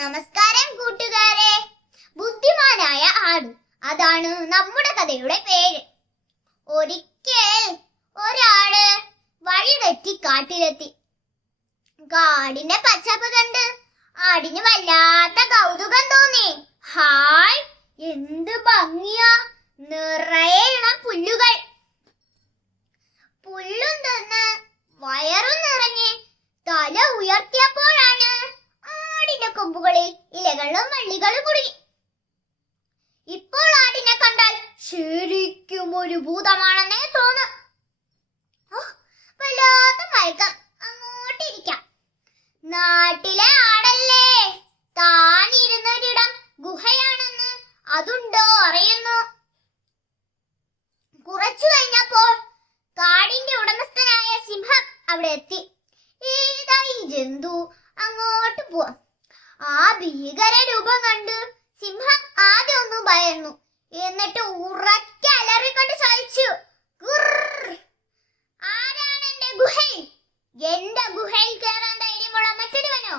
നമസ്കാരം കൂട്ടുകാരെ. ബുദ്ധിമാനായ ആട്, അതാണ് നമ്മുടെ കഥയുടെ പേര്. ഒരിക്കൽ ഒരാട് വഴി തെറ്റി കാട്ടിലെത്തി. കാടിന്റെ പച്ചപ്പ് കണ്ട് ആടിന് വല്ലാത്ത കൗതുകം തോന്നി. ഹായ്, എന്ത് ഭംഗിയാ! നിറയെ ഇളം പുല്ലുകൾ. പുല്ലും തിന്ന് വയറും നിറഞ്ഞ് തല ഉയർത്തിയപ്പോഴാണ് ആടിന്റെ കൊമ്പുകളിൽ ഇലകളും വള്ളികളും കുടുങ്ങി. ഇപ്പോൾ ആടിനെ കണ്ടാൽ ശരിക്കും ഒരു ഭൂതമാണെന്നേ തോന്നും. വല്ലാത്ത മയക്കം. അങ്ങോട്ടിരിക്കാം. നാട്ടിലെ ആടല്ലേ, താനിരുന്നൊരിടം ഗുഹയാണെന്ന് അതുണ്ടോ അറിയുന്നു. കുറച്ചു കഴിഞ്ഞപ്പോൾ കാടിന്റെ ഉടമസ്ഥനായ സിംഹം അവിടെ എത്തി. ഏതാ ഈ ജന്തു? അങ്ങോട്ട് പോവാം. ആ ഭീകര രൂപം കണ്ട് സിംഹം ആദ്യം ഒന്ന് ഭയന്നു. എന്നിട്ട് ഉറക്കെ അലറിക്കൊണ്ട് ചോദിച്ചു, ആരാണ് എന്റെ ഗുഹയിൽ? എന്റെ ഗുഹയിൽ കയറാൻ ധൈര്യമുള്ള മറ്റൊരുവനോ?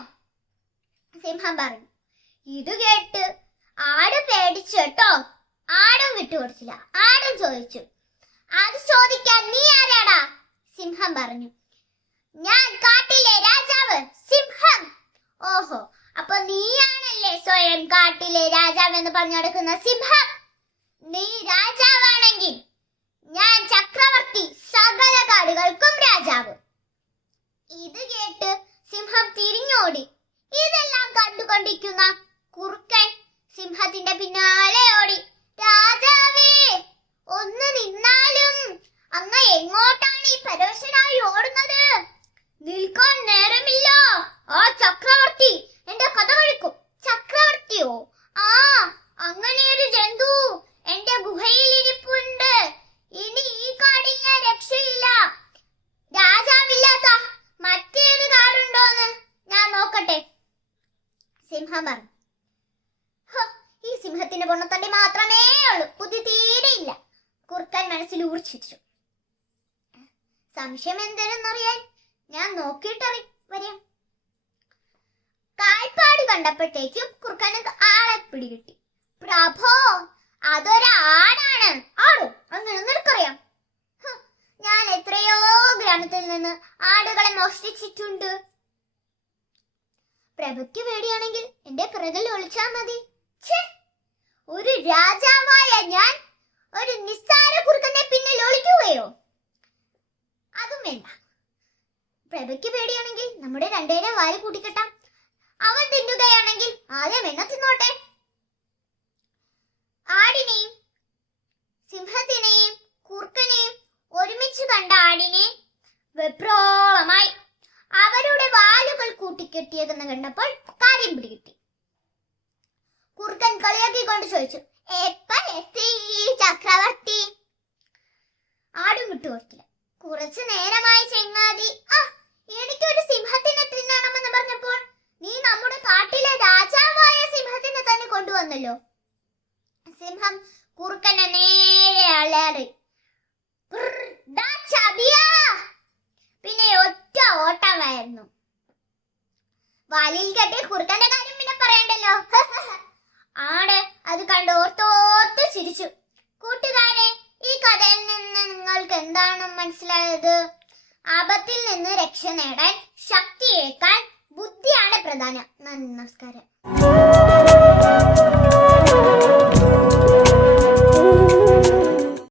സിംഹം പറഞ്ഞു. ഇത് കേട്ട് ആട് പേടിച്ചു കേട്ടോ. ആടും വിട്ടുകൊടുത്തില്ല. ആടും ചോദിച്ചു, അത് ചോദിക്കാൻ നീ ആരാടാ? സിംഹം പറഞ്ഞു, ഞാൻ കാട്ടിലെ രാജാവ് സിംഹം. ഓഹോ, അപ്പൊ നീയാണല്ലേ സ്വയം കാട്ടിലെ രാജാവ് എന്ന് പറഞ്ഞു നടക്കുന്ന സിംഹം. നീ രാജാവാണെങ്കിൽ ഞാൻ ചക്രവർത്തി, സകല കാടുകൾക്കും രാജാവ്. ഇത് കേട്ട് സിംഹം തിരിഞ്ഞോടി. ഇതെല്ലാം കണ്ടുകൊണ്ടിരിക്കുന്ന കുറുക്കൻ സിംഹത്തിന്റെ പിന്നാലെ ഓടി. രാജാവേ, ഒന്ന് നിന്നാലും. അങ്ങ് എങ്ങോട്ടാണ് ഈ പരവശനായി ഓടുന്നത്? നിൽക്കാൻ നേരമില്ല. ആ ചക്രവർത്തി എന്റെ കഥ കഴിക്കും. ചക്രവർത്തിയോ? ആ, അങ്ങനെയൊരു ജന്തു എന്റെ ഗുഹയിൽ ഇരിപ്പുണ്ട്. ഇനി ഈ കാടിന് രക്ഷയില്ല. രാജാവില്ലാത്ത മറ്റേത് കാടുണ്ടോന്ന് ഞാൻ നോക്കട്ടെ. സിംഹം പറഞ്ഞു. ഈ സിംഹത്തിന്റെ പൊണ്ണത്തണ്ടി മാത്രമേ ഉള്ളൂ, ബുദ്ധി തീരെയില്ല. കുറുക്കൻ മനസ്സിൽ ഊർച്ഛിച്ചു. സംശയം എന്തെന്നറിയാൻ ഞാൻ നോക്കിയിട്ടറി വരാം. കാൽപ്പാട് കണ്ടപ്പോഴത്തേക്കും കുറുക്കന് ആളെ പിടികിട്ടി. പ്രഭോ, അതൊരാടാണ്. ആടോ? അങ്ങനെ നിനക്കറിയാം? ഞാൻ എത്രയോ ഗ്രാമത്തിൽ നിന്ന് ആടുകളെ മോഷ്ടിച്ചിട്ടുണ്ട്. പ്രഭയ്ക്ക് പേടിയാണെങ്കിൽ എന്റെ പിറകിൽ ഒളിച്ചാൽ മതി. ഒരു രാജാവായ ഞാൻ ഒരു നിസ്സാര കുറുക്കന്റെ പിന്നിൽ ഒളിക്കുകയോ? അതും വേണ്ട. പ്രഭയ്ക്ക് പേടിയാണെങ്കിൽ നമ്മുടെ രണ്ടുപേരെ വാരി കൂട്ടിക്കെട്ടാം. അവൻ തിന്നുകയാണെങ്കിൽ ആദ്യം എന്നെ തിന്നോട്ടെ. ആടിനെയും സിംഹത്തിനെയും കുറുക്കനെയും ഒരുമിച്ച് കണ്ട ആടിനെ വെപ്രോളമായി. അവരുടെ വാലുകൾ കൂട്ടിക്കെട്ടിയതെന്ന് കണ്ടപ്പോൾ കാര്യം പിടികിട്ടി. കുറുക്കൻ കളിയാക്കിക്കൊണ്ട് ചോദിച്ചു, എപ്പോൾ എത്തി ഈ ചക്രവർത്തി? ആടും വിട്ടുകൊടുത്തില്ല. കുറച്ചു നേരമായി ചെങ്ങാതി. എനിക്കൊരു സിംഹത്തിനെ തിന്നണമെന്ന് പറഞ്ഞപ്പോൾ നീ നമ്മുടെ കാട്ടിലെ രാജാവായ സിംഹത്തിനെ തന്നെ കൊണ്ടുവന്നല്ലോ. സിംഹം കുറുക്കനെ നേരെ അലറി. പിന്നെ ഒറ്റ ഓട്ടമായിരുന്നു. വാലിൽ കെട്ടിയ കുറുക്കന്റെ കാര്യം പിന്നെ പറയണ്ടല്ലോ. ആട് അത് കണ്ട് ഓർത്തോർത്ത് ചിരിച്ചു. കൂട്ടുകാരെ, ഈ കഥയിൽ നിന്ന് നിങ്ങൾക്ക് എന്താണ് മനസ്സിലായത്? ആപത്തിൽ നിന്ന് രക്ഷ നേടാൻ ശക്തിയേക്കാൾ ബുദ്ധിയാണ് പ്രധാനം. നന്ദി, നമസ്കാരം.